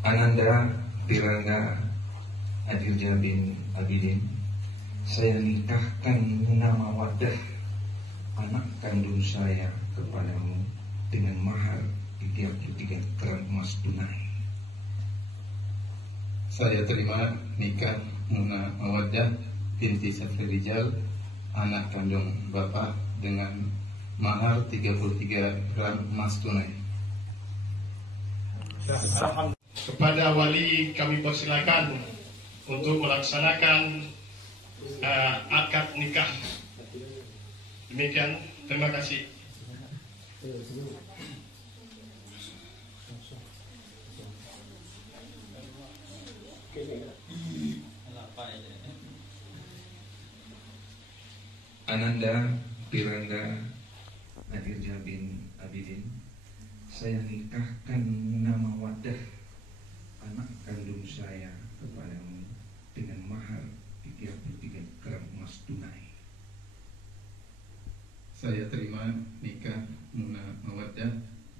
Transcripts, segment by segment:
Ananda Pirangga Adirja bin Abidin, saya nikahkan nama Wadah, anak kandung saya, kepadamu dengan mahar 33 gram emas tunai. Saya terima nikah Muna Mawaddah binti Safri Rijal, anak kandung Bapak, dengan mahar 33 gram emas tunai. Kepada wali kami persilakan untuk melaksanakan akad nikah. Demikian, terima kasih. Ananda Pirangga Adirja bin Abidin, saya nikahkan nama Wadah, anak kandung saya, kepadamu dengan mahar 33 gram emas tunai. Saya terima nikah Muna Mawaddah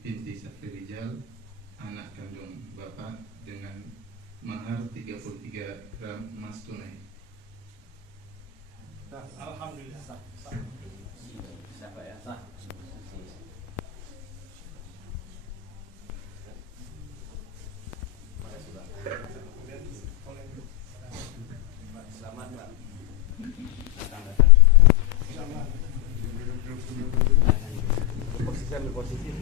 binti Safri Rijal, anak kandung Bapak, dengan mahar 33 gram emas tunai. Alhamdulillah. Siapa ya? Sah. Selamat, Pak. Posisi ambil posisi.